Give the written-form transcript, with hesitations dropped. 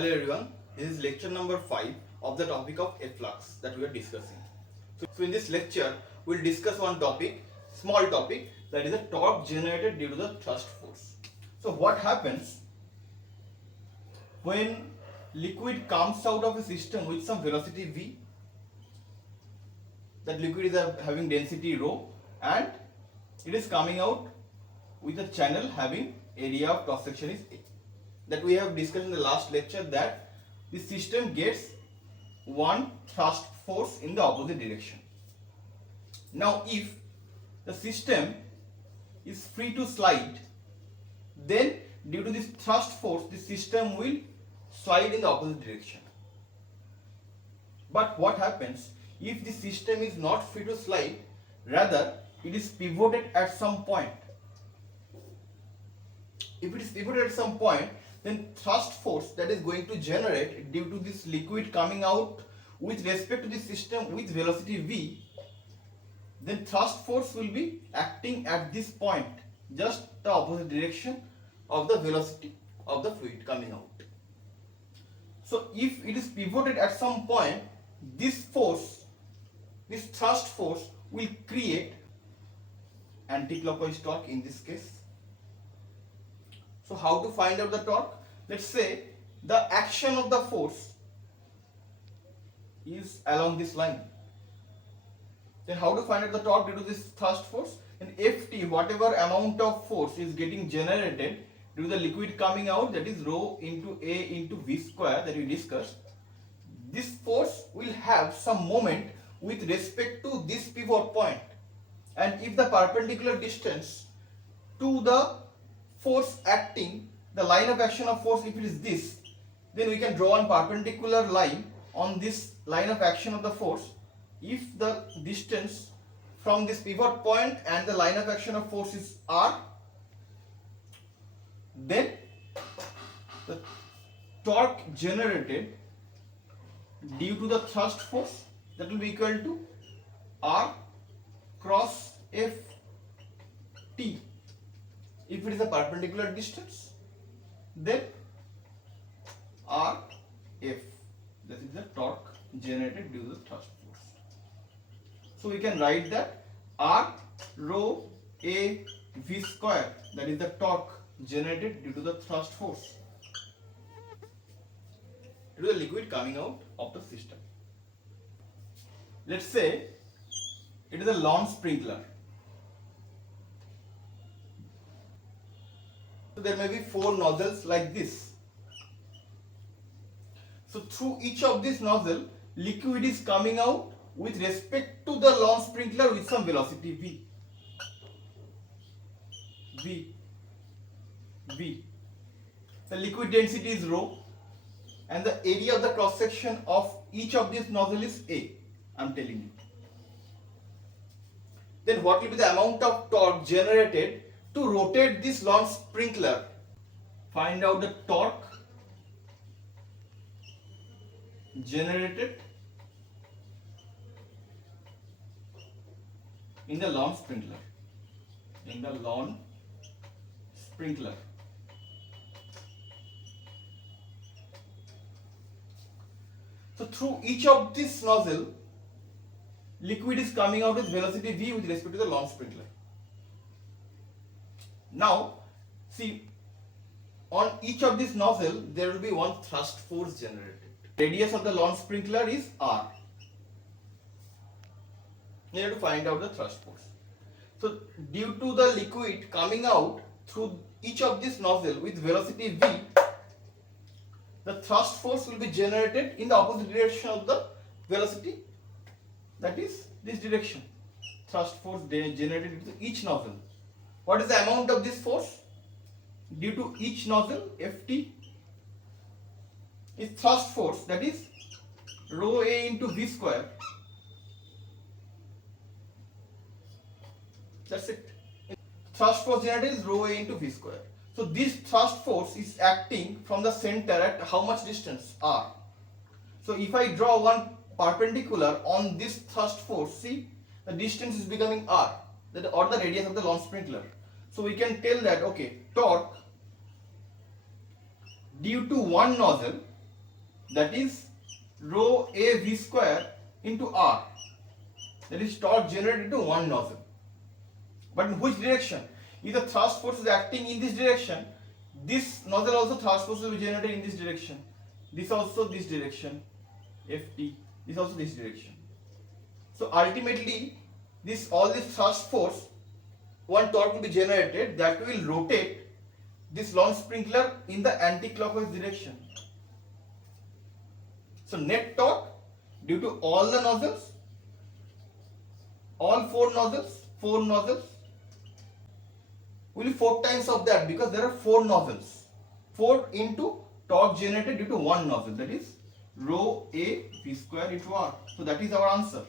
Hello everyone, this is lecture number 5 of the topic of efflux that we are discussing. So in this lecture, we will discuss one topic, small topic, that is the torque generated due to the thrust force. So what happens when liquid comes out of a system with some velocity v, that liquid is having density rho and it is coming out with a channel having area of cross section is A. That we have discussed in the last lecture that the system gets one thrust force in the opposite direction. Now if the system is free to slide, then due to this thrust force the system will slide in the opposite direction. But what happens if the system is not free to slide, rather it is pivoted at some point? If it is pivoted at some point, then thrust force that is going to generate due to this liquid coming out with respect to the system with velocity v, then thrust force will be acting at this point, just the opposite direction of the velocity of the fluid coming out. So if it is pivoted at some point, this force, this thrust force will create anticlockwise torque in this case. So how to find out the torque? Let's say the action of the force is along this line. Then how to find out the torque due to this thrust force? And Ft, whatever amount of force is getting generated due to the liquid coming out, that is rho into A into V square that we discussed. This force will have some moment with respect to this pivot point. And if the perpendicular distance to the force acting, the line of action of force, if it is this, then we can draw a perpendicular line on this line of action of the force. If the distance from this pivot point and the line of action of force is r, then the torque generated due to the thrust force, that will be equal to r cross f t. If it is a perpendicular distance, then R F, that is the torque generated due to the thrust force. So we can write that R rho A V square, that is the torque generated due to the thrust force due to the liquid coming out of the system. Let's say it is a lawn sprinkler. So there may be 4 nozzles like this. So through each of these nozzle, liquid is coming out with respect to the lawn sprinkler with some velocity v. The liquid density is rho and the area of the cross section of each of these nozzle is A. I am telling you. Then what will be the amount of torque generated to rotate this lawn sprinkler? Find out the torque generated in the lawn sprinkler. So through each of this nozzle, liquid is coming out with velocity v with respect to the lawn sprinkler. Now, see, on each of these nozzle, there will be one thrust force generated. Radius of the lawn sprinkler is r. You have to find out the thrust force. So, due to the liquid coming out through each of these nozzle with velocity v, the thrust force will be generated in the opposite direction of the velocity, that is this direction. Thrust force generated into each nozzle. What is the amount of this force? Due to each nozzle, Ft is thrust force, that is rho A into V square. That's it. Thrust force generated is rho A into V square. So this thrust force is acting from the center at how much distance? R. So if I draw one perpendicular on this thrust force, see, the distance is becoming r, or the radius of the lawn sprinkler. So we can tell that, okay, torque due to one nozzle that is rho A V square into R. That is torque generated into one nozzle. But in which direction? If the thrust force is acting in this direction, this nozzle also thrust force will be generated in this direction. This also this direction. Ft. This also this direction. So ultimately, all this thrust force, one torque will be generated that will rotate this launch sprinkler in the anti-clockwise direction. So net torque due to all the nozzles, all four nozzles, will be 4 times of that, because there are 4 nozzles. 4 into torque generated due to one nozzle, that is rho A V square into R. So that is our answer.